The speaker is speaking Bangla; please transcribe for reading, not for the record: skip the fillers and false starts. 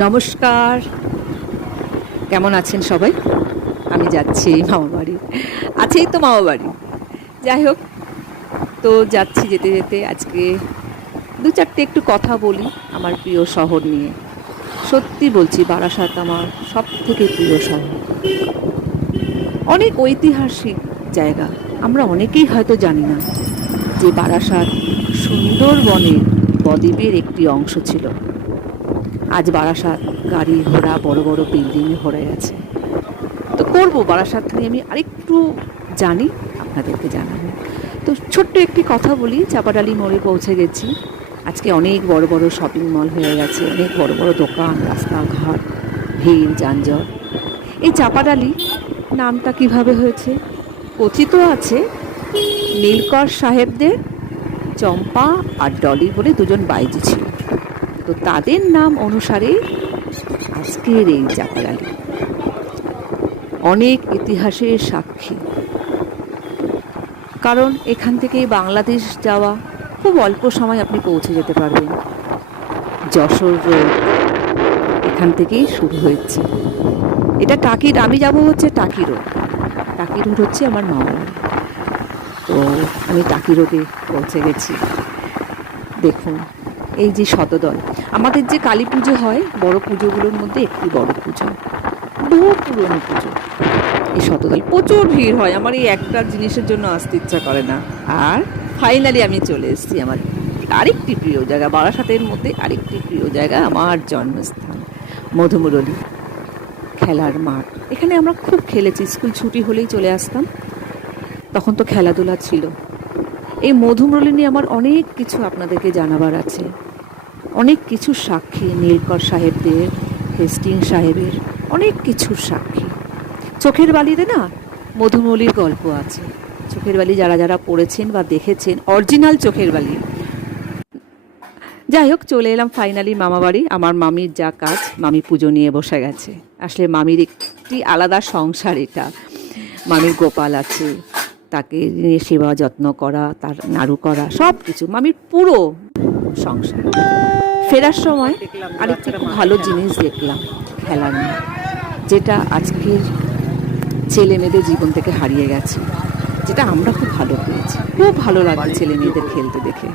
নমস্কার, কেমন আছেন সবাই? আমি যাচ্ছি মামা বাড়ি, আছেই তো মামা বাড়ি। যাই হোক, তো যাচ্ছি, যেতে যেতে আজকে দু চারটে একটু কথা বলি আমার প্রিয় শহর নিয়ে। সত্যি বলছি, বারাসাত আমার সব থেকে প্রিয় শহর। অনেক ঐতিহাসিক জায়গা, আমরা অনেকেই হয়তো জানি না যে বারাসাত সুন্দরবনের বদ্বীপের একটি অংশ ছিল। আজ বারাসাত গাড়ি ঘোড়া বড় বড় বিল্ডিংয়ে ভরে গেছে। তো করবো, বারাসাত নিয়ে আমি আরেকটু জানি, আপনাদেরকে জানাবো। তো ছোট্ট একটি কথা বলি, চাপাডালি মোড়ে পৌঁছে গেছি। আজকে অনেক বড় বড় শপিং মল হয়ে গেছে, অনেক বড় বড় দোকান, রাস্তাঘাট, ভিড় যানজট। এই চাপাডালি নামটা কিভাবে হয়েছে? কথিত আছে নীলকর সাহেবদের চম্পা আর ডলি বলে দুজন বাইজি ছিল, তো তাদের নাম অনুসারে আজকের এই চাপাডালি অনেক ইতিহাসের সাক্ষী। কারণ এখান থেকে বাংলাদেশ যাওয়া খুব অল্প সময় আপনি পৌঁছে যেতে পারবেন। যশোর রোড এখান থেকেই শুরু হয়েছে। এটা টাকি, আমি যাব হচ্ছে টাকি রোড। টাকি রোড হচ্ছে আমার মামা বাড়ি। তো আমি টাকি রোডে পৌঁছে গেছি। দেখুন, এই যে শতদল, আমাদের যে কালী পুজো হয় বড় পুজোগুলোর মধ্যে একটি বড় পুজো, বহু পুরনো পুজো। এই শতদল প্রচুর ভিড় হয়, আমার এই একটা জিনিসের জন্য আসতে ইচ্ছা করে না। আর ফাইনালি আমি চলে এসেছি আমার আরেকটি প্রিয় জায়গা, বারাসাতের মধ্যে আরেকটি প্রিয় জায়গা, আমার জন্মস্থান মধুমুরলী খেলার মাঠ। এখানে আমরা খুব খেলেছি, স্কুল ছুটি হলেই চলে আসতাম, তখন তো খেলাধুলা ছিল। এই মধুমুরলী নিয়ে আমার অনেক কিছু আপনাদেরকে জানাবার আছে, অনেক কিছুর সাক্ষী নীলকর সাহেবদের, হেস্টিং সাহেবের, অনেক কিছুর সাক্ষী। চোখের বালিতে না মধুমৌলির গল্প আছে। চোখের বালি যারা যারা পড়েছেন বা দেখেছেন, অরিজিনাল চোখের বালি। যাই হোক, চলে এলাম ফাইনালি মামা বাড়ি। আমার মামির যা কাজ, মামি পুজো নিয়ে বসে গেছে। আসলে মামির একটি আলাদা সংসার এটা। মামির গোপাল আছে, তাকে নিয়ে সেবা যত্ন করা, তার নাড়ু করা, সব কিছু মামির পুরো সংসার। ফেরার সময় আরেকটি খুব ভালো জিনিস দেখলাম, খেলার মাঠ, যেটা আজকের ছেলে মেয়েদের জীবন থেকে হারিয়ে গেছে, যেটা আমরা খুব ভালো পেয়েছি। খুব ভালো লাগে ছেলে মেয়েদের খেলতে দেখে।